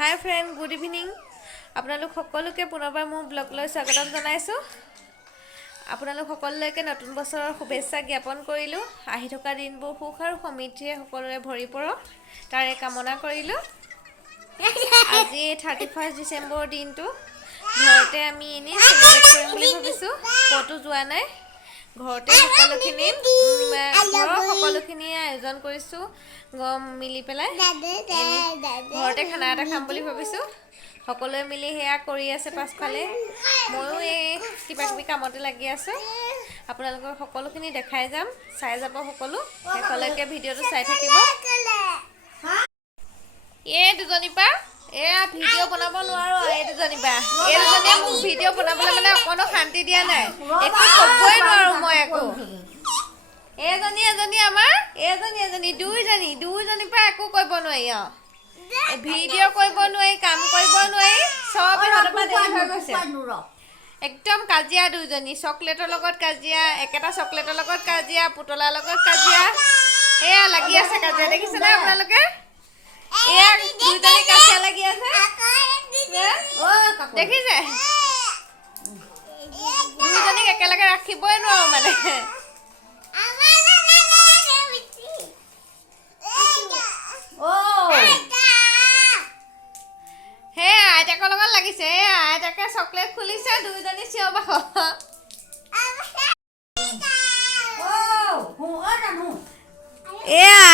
হাই friend, good evening. আপোনালোক সকলোকে পুনৰবাৰ মোৰ ব্লগলৈ স্বাগতম জনাইছোঁ। আপোনালোক সকলোলৈকে নতুন বছৰৰ শুভেচ্ছা জ্ঞাপন কৰিলোঁ। আহি থকা দিনবোৰ সুখ আৰু সমৃদ্ধিৰে সকলোৰে ভৰি পৰক, তাৰে কামনা কৰিলোঁ। আজি 31 ডিচেম্বৰ দিনটো ঘৰতে আমি এনেই চেলিব্ৰেট কৰিম বুলি ভাবিছোঁ। ক'তো যোৱা নাই, ঘৰতে ঘৰৰ সকলোখিনিয়ে আয়োজন কৰিছোঁ মিলি পেলাই। ঘৰতে খানা এটা খাম বুলি ভাবিছোঁ। সকলোৱে মিলি সেয়া কৰি আছে পাছফালে। ময়ো এই কিবাকিবি কামতে লাগি আছোঁ। আপোনালোকৰ সকলোখিনি দেখাই যাম, চাই যাব সকলো। শেষলৈকে ভিডিঅ'টো চাই থাকিব। এই দুজনীৰ পৰা এয়া ভিডিঅ' বনাব নোৱাৰোঁ। এই দুজনীয়ে মোক ভিডিঅ' বনাবলৈ মানে অকণো শান্তি দিয়া নাই। একো ক'বই নোৱাৰোঁ মই একো। এজনী আমাৰ দুইজনীৰ পৰা একো কৰিব নোৱাৰি আৰু ভিডিঅ' কৰিব নোৱাৰি, কাম কৰিব নোৱাৰি, চব ইহঁতৰ পৰা দেৰি হৈ গৈছে। একদম কাজিয়া দুইজনী, চকলেটৰ লগত কাজিয়া, একেটা চকলেটৰ লগত কাজিয়া, পুতলাৰ লগত কাজিয়া, এয়া লাগি আছে কাজিয়া। দেখিছেনে আপোনালোকে? এয়া দুইজনী কাজিয়া লাগি আছে, দেখিছে? দুইজনীক একেলগে ৰাখিবই নোৱাৰোঁ মানে। আইতাকৰ লগত লাগিছে। আইতাকে চকলেট খুলিছে, দুইজনী চিঞৰ বাখৰ।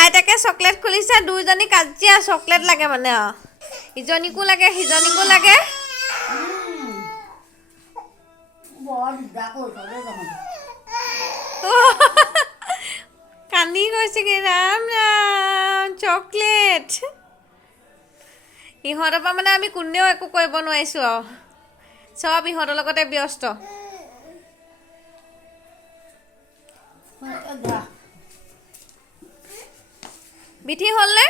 আইতাকে চকলেট খুলিছে, দুইজনী কাজিয়া, চকলেট লাগে মানে আৰু ইজনীকো লাগে সিজনীকো লাগে। কান্দি গৈছেগে, ৰাম ৰাম, চকলেট। ইহঁতৰ পৰা মানে আমি কোনেও একো কৰিব নোৱাৰিছোঁ আৰু চব ইহঁতৰ লগতে ব্যস্ত। বিঠি হ'লনে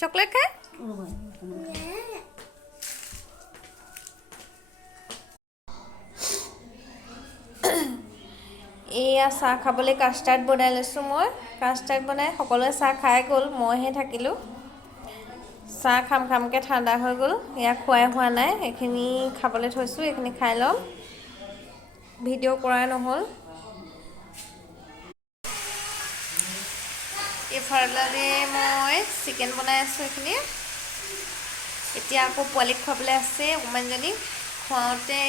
চকলেট খাই? এয়া চাহ খাবলৈ কাষ্টাৰ্ড বনাই লৈছোঁ মই। কাষ্টাৰ্ড বনাই সকলোৱে চাহ খাই গ'ল, মইহে থাকিলোঁ। চাহ খামকৈ ঠাণ্ডা হৈ গ'ল। এয়া খোৱাই হোৱা নাই, এইখিনি খাবলৈ থৈছোঁ, এইখিনি খাই ল'ম। ভিডিঅ' কৰাই নহ'ল। এইফালে মই চিকেন বনাই আছোঁ। এইখিনি এতিয়া আকৌ পোৱালিক খুৱাবলৈ আছে। অকণমানজনীক খুৱাওঁতে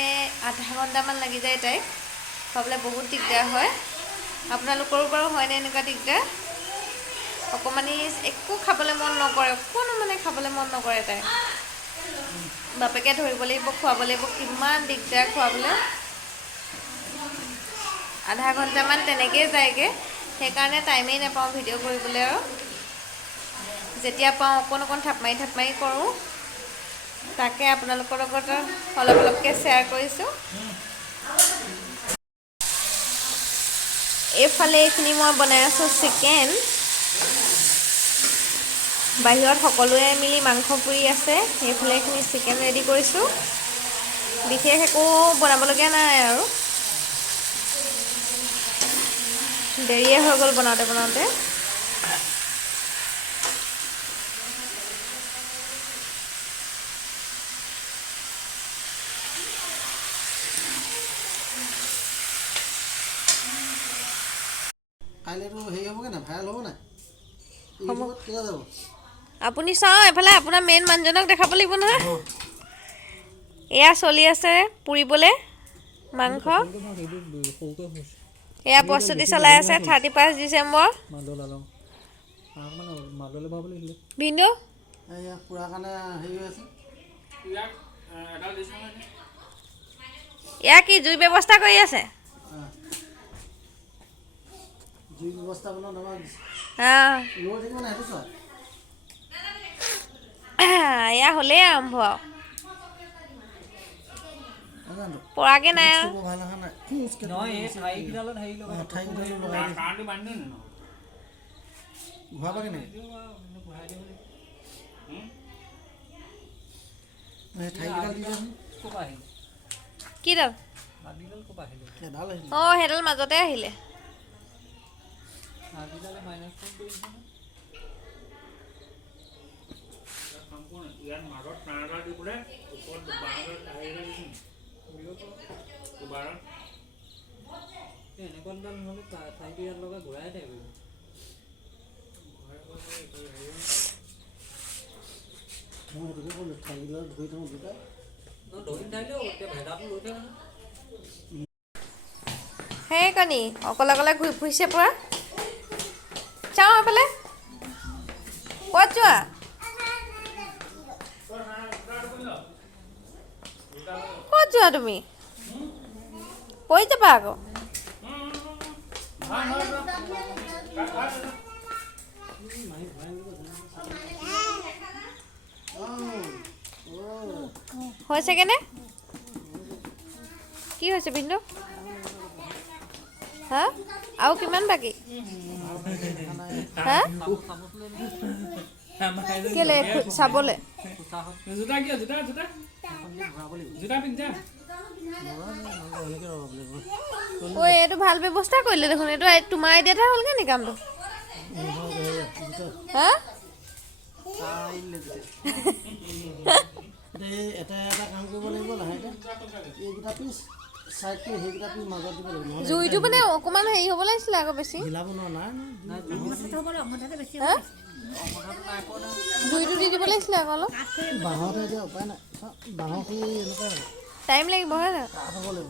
আধা ঘণ্টামান লাগি যায়। তাইক খুৱাবলৈ বহুত দিগদাৰ হয়। আপোনালোকৰো বাৰু হয়নে এনেকুৱা দিগদাৰ? অকণমানি একো খাবলৈ মন নকৰে, অকণো মানে খাবলৈ মন নকৰে। তাই বাপেকে ধৰিব লাগিব, খুৱাব লাগিব, কিমান দিগদাৰ খুৱাবলৈ। আধা ঘণ্টামান তেনেকৈয়ে যায়গৈ। সেইকাৰণে টাইমেই নাপাওঁ ভিডিঅ' কৰিবলৈ। আৰু যেতিয়া পাওঁ অকণ থাপ মাৰি কৰোঁ। তাকে আপোনালোকৰ লগত অলপকৈ শ্বেয়াৰ কৰিছোঁ। এইফালে এইখিনি মই বনাই আছোঁ চিকেন। বাহিৰত সকলোৱে মিলি মাংস পুৰি আছে। এইফালে এইখিনি চিকেন ৰেডি কৰিছোঁ। বিশেষ একো বনাবলগীয়া নাই আৰু দেৰিয়ে হৈ গ'ল বনাওঁতে। আপুনি চাওঁ এফালে আপোনাৰ মেইন মানুহজনক দেখাব লাগিব নহয়। এয়া চলি আছে পুৰিবলৈ মাংস। এয়া প্ৰস্তুতি চলাই আছে 31 ডিচেম্বৰ। ভিনদেউ এয়া কি জুই ব্যৱস্থা কৰি আছে? এয়া হ'লেই আৰম্ভ পৰাগে নাই আৰু কিডাল? অঁ, সেইডাল মাজতে আহিলে। ইয়াত মাজত টানা দি পেলাই ওপৰত বাঁহডাল আহিলে দুবাৰ এনেকুৱা ডাল নহ'লে ঠাইটো ইয়াত লগাই ঘূৰাই থাকিব। মই সেইটোকে ক'লোঁ ঠাইবিলাক ধৰি থাকোঁ দুটা ধৰি নাথাকিলেও এতিয়া ভেদাটো লৈ থাকে নহয়। সেই কণী অকলে অকলে ঘূৰি ফুৰিছে পৰা চাওঁ এফালে ক'ত যোৱা ক'ত যোৱা তুমি পৰি যাবা আকৌ হৈছেগৈনে কি হৈছে বিন্দু হা আৰু কিমান বাকী হা কেলে চাবলৈ জোতা কিয় জোতা জোতা জোতা পিন্ধা ঐ এইটো ভাল ব্যৱস্থা কৰিলে দেখোন এইটো তোমাৰ আইডিয়াতে হ'লগৈ নি কামটো হা এটা এটা কাম কৰিব লাগিব লাহেকৈ এইকেইটা পিচ চাইডটো সেইকেইটা পিচ মাজত দিব লাগিব নহ'লে জুইটো মানে অকণমান হেৰি হ'ব লাগিছিলে আকৌ বেছি হিলাব নোৱাৰা নাই হা জুইটো দি দিব লাগিছিলে আকৌ অলপ বাঁহতে এতিয়া উপায় নাই বাঁহখিনি এনেকুৱা টাইম লাগিব হয় নাই কাঠ হ'ব লাগিব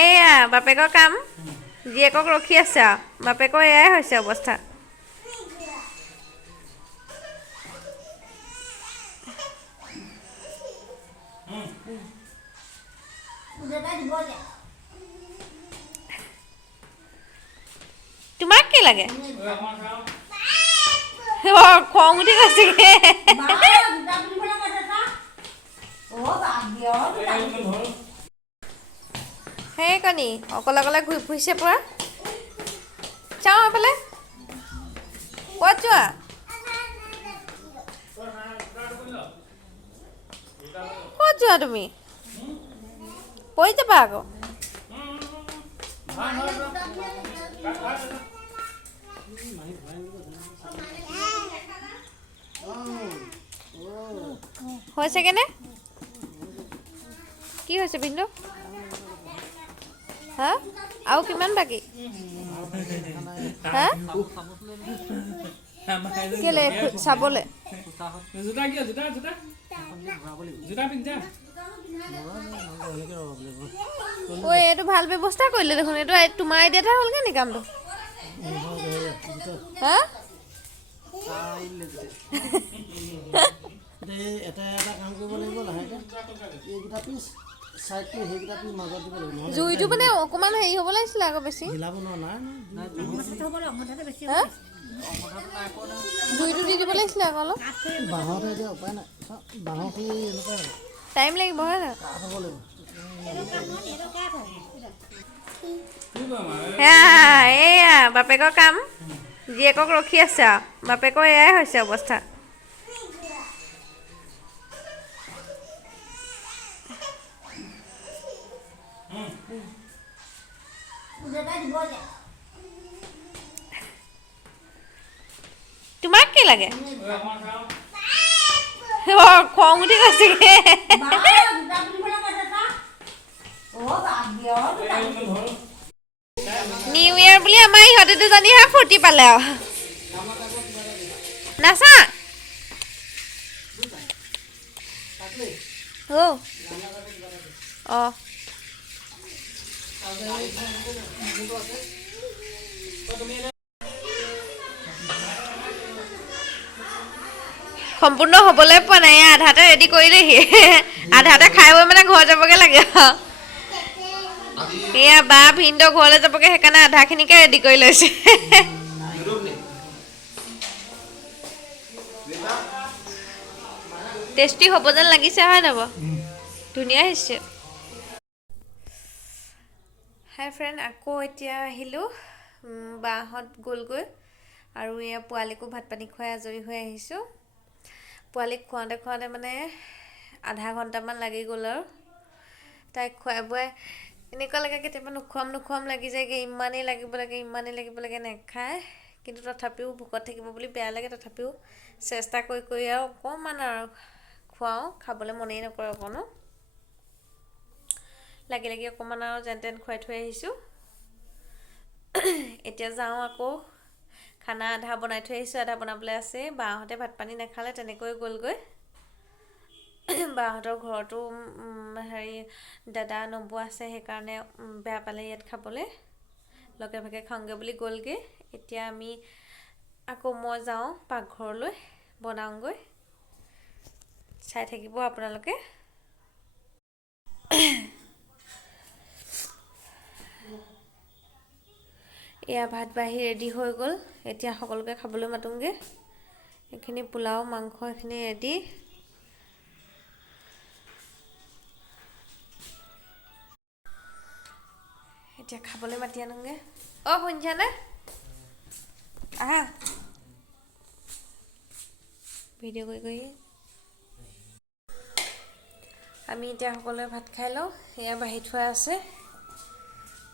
এয়া বাপেকৰ কাম জীয়েকক ৰখি আছে আৰু বাপেকৰ এয়াই হৈছে অৱস্থা তোমাক কি লাগে খং উঠি গৈছেগে সেই কণী অকলে অকলে ঘূৰি ফুৰিছে পৰা চাওঁ এফালে ক'ত যোৱা ক'ত যোৱা তুমি পৰি যাবা আকৌ হৈছেগৈনে কি হৈছে বিন্দু হা আৰু কিমান বাকী হা কেলে চাবলৈ জোতা কিয় জোতা জোতা জোতা পিন্ধা ঐ এইটো ভাল ব্যৱস্থা কৰিলে দেখোন এইটো তোমাৰ আইডিয়াতে হ'লগৈ নি কামটো হা এটা এটা কাম কৰিব লাগিব লাহেকৈ এইকেইটা পিচ চাইডটো সেইকেইটা পিচ মাজত দিব লাগিব নহ'লে জুইটো মানে অকণমান হেৰি হ'ব লাগিছিলে আকৌ বেছি হিলাব নোৱাৰা নাই হা জুইটো দি দিব লাগিছিলে আকৌ অলপ বাঁহতে এতিয়া উপায় নাই বাঁহখিনি এনেকুৱা টাইম লাগিব হয় নাই কাঠ হ'ব লাগিব এয়া বাপেকৰ কাম জীয়েকক ৰখি আছে আৰু বাপেকৰ এয়াই হৈছে অৱস্থা তোমাক কি লাগে খং উঠি গৈছেগে নিউ ইয়েৰ বুলি আমাৰ ইহঁতে দুজনীহে ফূৰ্তি পালে আৰু নাচা অঁ সম্পূৰ্ণ হ'বলৈ পোৱা নাই আধাতে ৰেডি কৰিলেহি আধাতে খাই বৈ মানে ঘৰ যাবগৈ লাগে এয়া বা ভিনদেউ ঘৰলৈ যাবগৈ সেইকাৰণে আধাখিনিকে ৰেডি কৰি লৈছে টেষ্টি হ'ব যেন লাগিছে হয় নাই বাৰু ধুনীয়া হৈছে হাই ফ্ৰেণ্ড আকৌ এতিয়া আহিলোঁ বাহঁত গ'লগৈ আৰু এয়া পোৱালীকো ভাত পানী খুৱাই আজৰি হৈ আহিছোঁ পোৱালীক খুৱাওঁতে খুৱাওঁতে মানে আধা ঘণ্টামান লাগি গ'ল আৰু তাইক খুৱাই বুৱাই এনেকুৱা লাগে কেতিয়াবা নোখোৱাম লাগি যায়গৈ ইমানেই লাগিব লাগে নেখায় কিন্তু তথাপিও ভোকত থাকিব বুলি বেয়া লাগে, তথাপিও চেষ্টা কৰি আৰু অকণমান আৰু খুৱাওঁ, খাবলৈ মনেই নকৰে অকণো, লাগি অকণমান আৰু যেন তেন খুৱাই থৈ আহিছোঁ। এতিয়া যাওঁ আকৌ, খানা আধা বনাই থৈ আহিছোঁ, আধা বনাবলৈ আছে। বাহঁতে ভাত পানী নাখালে, তেনেকৈ গ'লগৈ। বাহঁতৰ ঘৰতো হেৰি দাদা নবৌ আছে, সেইকাৰণে বেয়া পালে ইয়াত খাবলৈ, লগে ভাগে খাওঁগৈ বুলি গ'লগৈ। এতিয়া আমি আকৌ মই যাওঁ পাকঘৰলৈ, বনাওঁগৈ, চাই থাকিব আপোনালোকে। এয়া ভাত বাঢ়ি ৰেডি হৈ গ'ল, এতিয়া সকলোকে খাবলৈ মাতোঁগৈ। এইখিনি পোলাও মাংস এইখিনি ৰেডি। এতিয়া খাবলৈ মাতি আনোগৈ। অঁ শুনিছানে? আহা ভিডিঅ' কৰি আমি এতিয়া সকলোৱে ভাত খাই লওঁ। এয়া বাঢ়ি থোৱা আছে,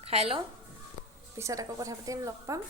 খাই লওঁ, পিছত আকৌ কথা পাতিম, লগ পাম।